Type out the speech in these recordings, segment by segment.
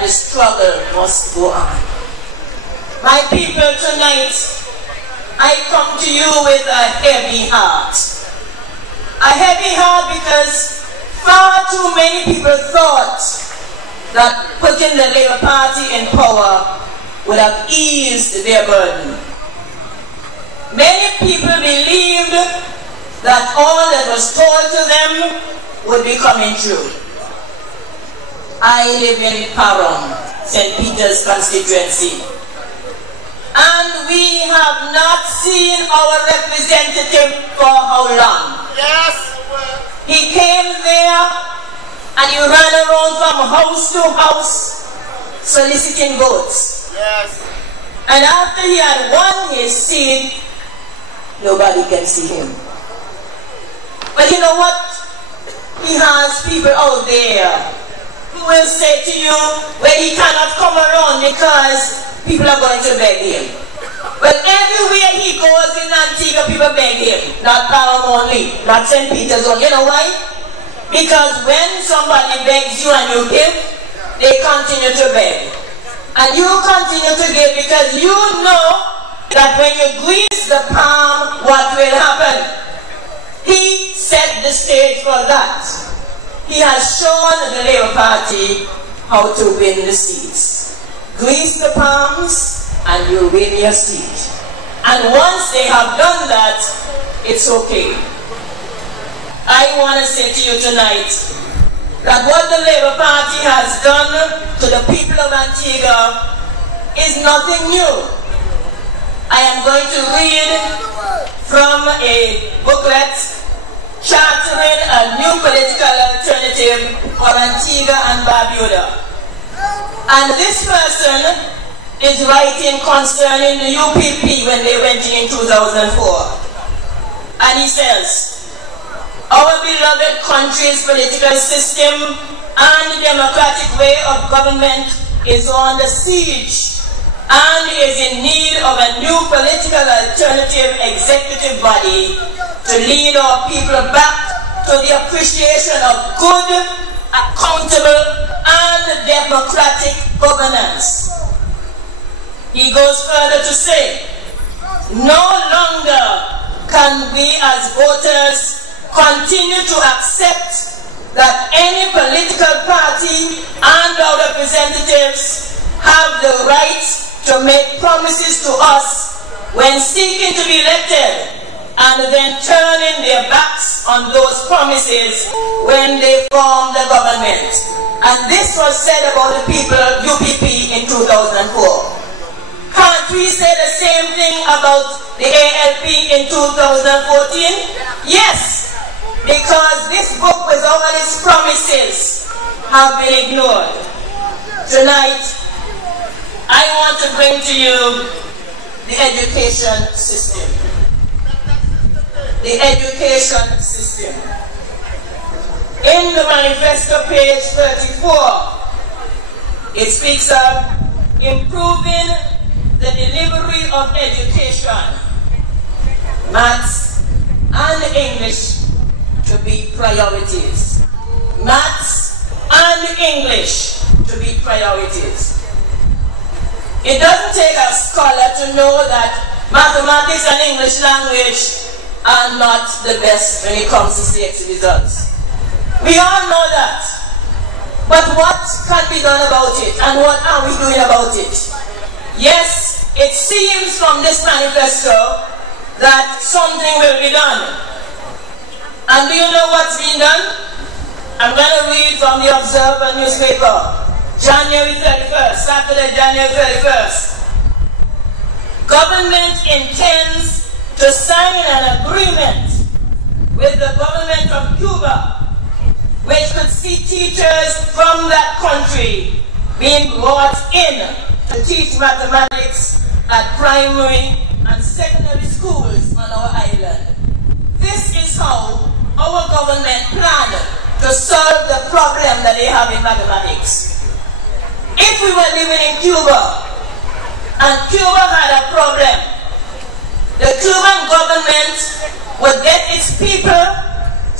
that the struggle must go on. My people, tonight, I come to you with a heavy heart. A heavy heart because far too many people thought that putting the Labour Party in power would have eased their burden. Many people believed that all that was told to them would be coming true. I live in Param, St. Peter's constituency, and we have not seen our representative for how long? Yes. He came there and he ran around from house to house soliciting votes. Yes. And after he had won his seat, nobody can see him. But you know what? He has people out there who will say to you, well, he cannot come around because people are going to beg him. Well, everywhere he goes in Antigua, people beg him. Not Param only, not St. Peter's only. You know why? Because when somebody begs you and you give, they continue to beg. And you continue to give because you know that when you grease the palm, what will happen? He set the stage for that. He has shown the Labour Party how to win the seats. Grease the palms and you win your seat. And once they have done that, it's okay. I want to say to you tonight that what the Labour Party has done to the people of Antigua is nothing new. I am going to read from a booklet chartering a new political alternative for Antigua and Barbuda. And this person is writing concerning the UPP when they went in 2004. And he says, our beloved country's political system and democratic way of government is under siege and is in need of a new political alternative executive body to lead our people back to the appreciation of good, accountable, and democratic governance. He goes further to say, no longer can we as voters continue to accept that any political party and our representatives have the right to make promises to us when seeking to be elected and then turning their backs on those promises when they form the government. And this was said about the people of UPP in 2004. Can't we say the same thing about the ALP in 2014? Yes, because this book with all its promises have been ignored. Tonight, I want to bring to you the education system. The education system. In the manifesto, page 34, it speaks of improving the delivery of education, maths and English to be priorities. Maths and English to be priorities. It doesn't take a scholar to know that mathematics and English language are not the best when it comes to CX results. We all know that. But what can be done about it? And what are we doing about it? Yes, it seems from this manifesto that something will be done. And do you know what's being done? I'm going to read from the Observer newspaper, January 31st, Saturday, January 31st. Government intends to sign an agreement with the government of Cuba, which could see teachers from that country being brought in to teach mathematics at primary and secondary schools on our island. This is how our government planned to solve the problem that they have in mathematics. If we were living in Cuba and Cuba had a problem, the Cuban government would get its people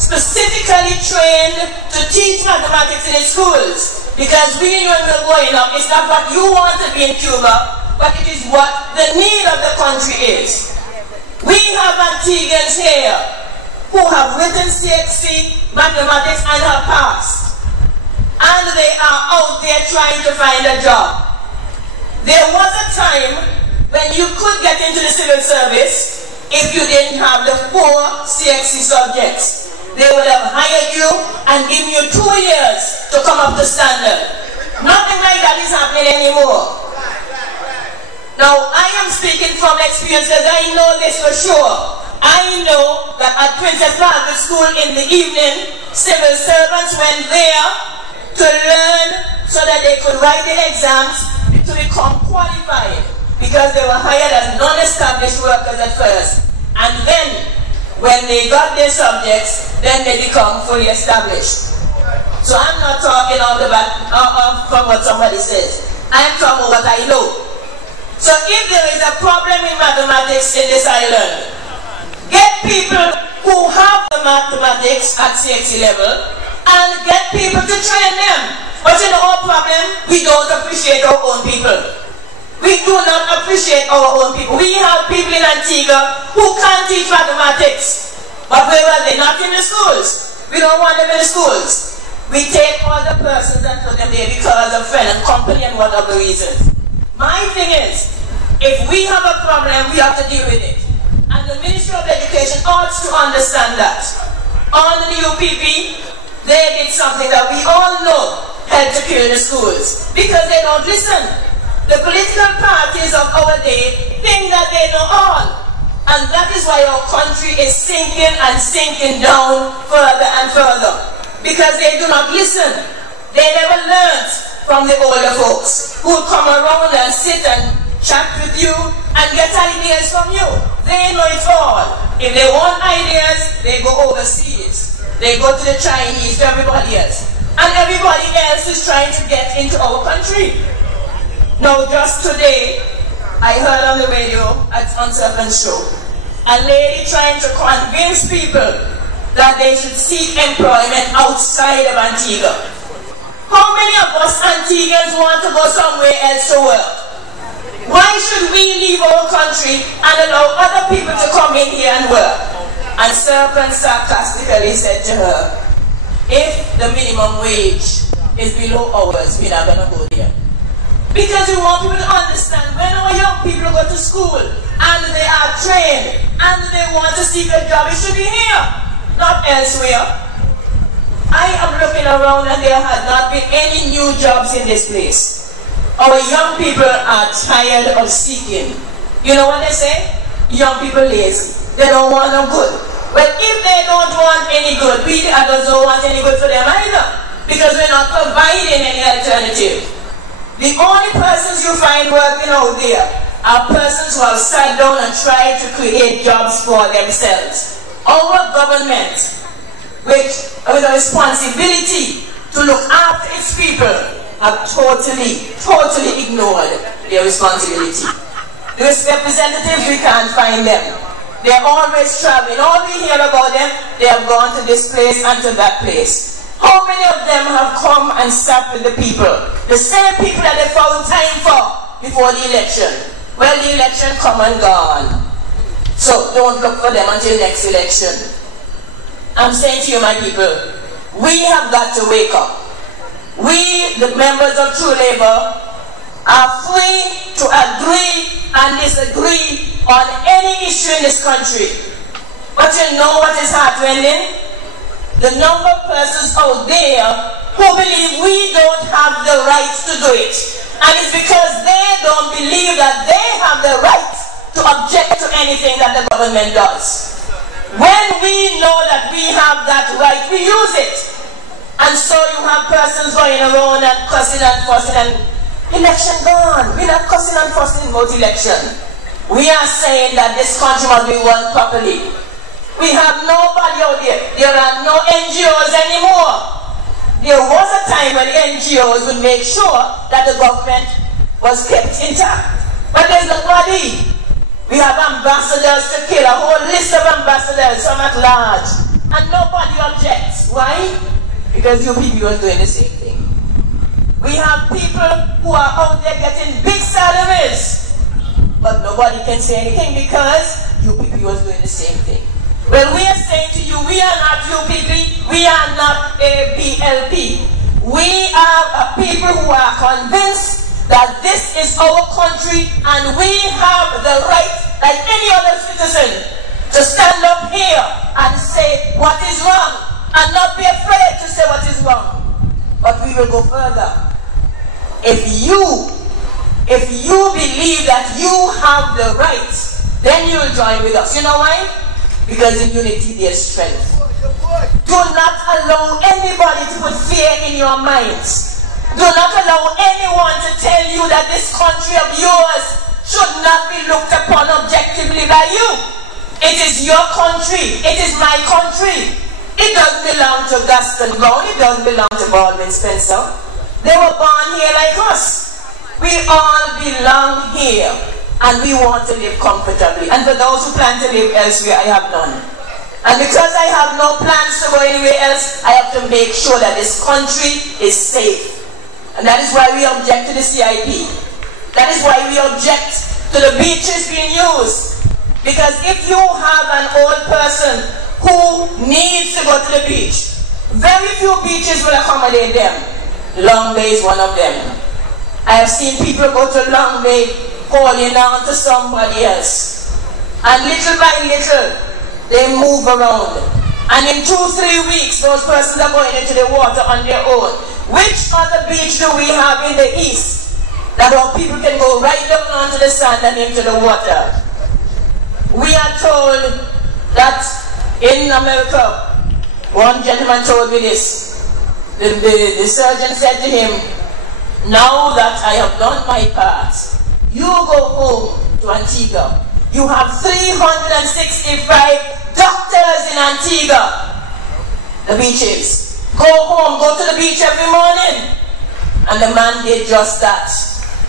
specifically trained to teach mathematics in its schools, Because we know when we're growing up, it's not what you want to be in Cuba, but it is what the need of the country is. We have Antiguans here who have written CXC, mathematics, and have passed. And they are out there trying to find a job. There was a time when you could get into the civil service if you didn't have the 4 CXC subjects. They would have hired you and given you 2 years to come up to standard. Nothing like that is happening anymore. Now, I am speaking from experience because I know this for sure. I know that at Princess Margaret School in the evening, civil servants went there to learn so that they could write the exams to become qualified, because they were hired as non-established workers at first. And then, when they got their subjects, then they become fully established. So I'm not talking all about from what somebody says. I'm talking what I know. So if there is a problem in mathematics in this island, get people who have the mathematics at CXC level and get people to train them. But you know our problem? We don't appreciate our own people. We do not appreciate our own people. We have people in Antigua who can't teach mathematics. But where are they? Not in the schools. We don't want them in the schools. We take all the persons and put them there because of friend and company and what other reasons. My thing is, if we have a problem, we have to deal with it. And the Ministry of Education ought to understand that. On the UPP, they did something that we all know helped to kill the schools. Because they don't listen. The political parties of our day think that they know all. And that is why our country is sinking and sinking down further and further. Because they do not listen. They never learned from the older folks who would come around and sit and chat with you and get ideas from you. They know it all. If they want ideas, they go overseas. They go to the Chinese, to everybody else. And everybody else is trying to get into our country. Now, just today, I heard on the radio on Serpent's show, a lady trying to convince people that they should seek employment outside of Antigua. How many of us Antiguans want to go somewhere else to work? Why should we leave our country and allow other people to come in here and work? And Serpent sarcastically said to her, if the minimum wage is below ours, we're not going to go there. Because we want people to understand when our young people go to school and they are trained and they want to seek a job, it should be here, not elsewhere. I am looking around and there has not been any new jobs in this place. Our young people are tired of seeking. You know what they say? Young people lazy. They don't want no good. Well, if they don't want any good, we the adults don't want any good for them either. Because we're not providing any alternative. The only persons you find working out there are persons who have sat down and tried to create jobs for themselves. Our government, with a responsibility to look after its people, have totally ignored their responsibility. These representatives, we can't find them. They're always traveling. All we hear about them, they have gone to this place and to that place. How many of them have come and sat with the people? The same people that they found time for before the election. Well, the election come and gone. So don't look for them until next election. I'm saying to you, my people, we have got to wake up. We, the members of True Labour, are free to agree and disagree on any issue in this country. But you know what is happening? The number of persons out there who believe we don't have the rights to do it. And it's because they don't believe that they have the right to object to anything that the government does. When we know that we have that right, we use it. And so you have persons going around and cussing and fussing and election gone. We're not cussing and fussing about election. We are saying that this country must be run properly. We have nobody out there. There are no NGOs anymore. There was a time when NGOs would make sure that the government was kept intact. But there's nobody. We have ambassadors to kill, a whole list of ambassadors, some at large. And nobody objects. Why? Because UPP was doing the same thing. We have people who are out there getting big salaries, but nobody can say anything because UPP was doing the same thing. Well, we are saying to you, we are not UPP, we are not ABLP. We are a people who are convinced that this is our country and we have the right, like any other citizen, to stand up here and say what is wrong and not be afraid to say what is wrong. But we will go further. If you believe that you have the right, then you will join with us. You know why? Because in unity there is strength. Do not allow anybody to put fear in your minds. Do not allow anyone to tell you that this country of yours should not be looked upon objectively by you. It is your country. It is my country. It doesn't belong to Gaston Brown. It doesn't belong to Baldwin Spencer. They were born here like us. We all belong here. And we want to live comfortably. And for those who plan to live elsewhere, I have none. And because I have no plans to go anywhere else, I have to make sure that this country is safe. And that is why we object to the CIP. That is why we object to the beaches being used. Because if you have an old person who needs to go to the beach, very few beaches will accommodate them. Long Bay is one of them. I have seen people go to Long Bay holding on to somebody else. And little by little, they move around. And in 2-3 weeks, those persons are going into the water on their own. Which other beach do we have in the east that our people can go right down onto the sand and into the water? We are told that in America, one gentleman told me this. The surgeon said to him, now that I have done my part, you go home to Antigua. You have 365 doctors in Antigua. The beaches. Go home, go to the beach every morning. And the man did just that.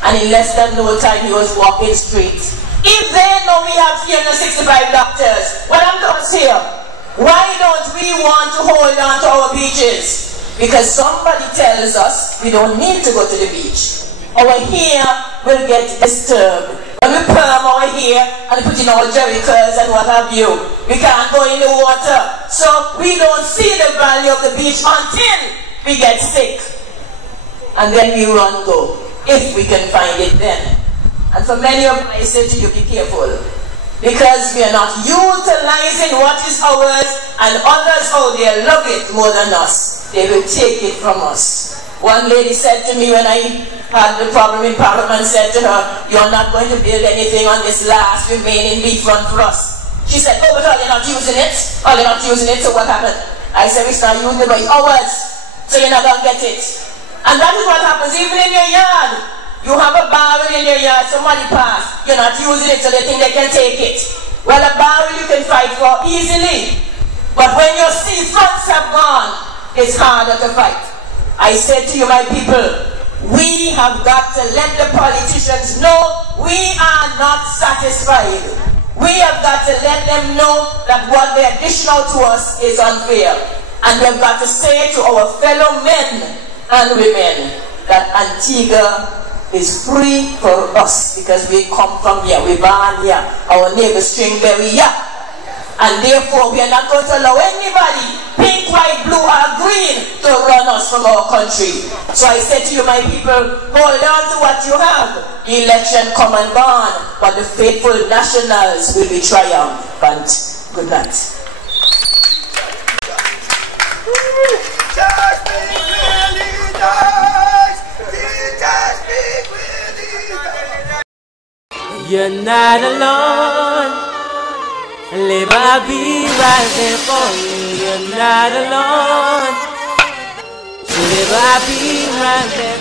And in less than no time, he was walking straight. If they know we have 365 doctors, what I'm doing here, why don't we want to hold on to our beaches? Because somebody tells us we don't need to go to the beach. Our hair will get disturbed. When we perm our hair and put in our jerry curls and what have you, we can't go in the water. So we don't see the value of the beach until we get sick. And then we run go, if we can find it then. And for many of them, I say to you, be careful. Because we are not utilizing what is ours, and others out there love it more than us. They will take it from us. One lady said to me when I had the problem in Parliament, said to her, you're not going to build anything on this last remaining beachfront for us. She said, oh, but are they not using it? Are they not using it? So what happened? I said, we start using it by ours, so you're not going to get it. And that is what happens even in your yard. You have a barrel in your yard, somebody pass, you're not using it, so they think they can take it. Well, a barrel you can fight for easily. But when your seafronts have gone, it's harder to fight. I said to you, my people, we have got to let the politicians know we are not satisfied. We have got to let them know that what they are dishing out to us is unfair. And we have got to say to our fellow men and women that Antigua is free for us because we come from here, we born here, our neighbor Stringberry here. And therefore we are not going to allow anybody, pink, white, blue or green, to run us from our country. So I said to you, my people, hold on to what you have. The election come and gone, but the faithful nationals will be triumphant. Good night. You're not alone. Live, I'll be right there for you. You're not alone. Live, I'll be right there.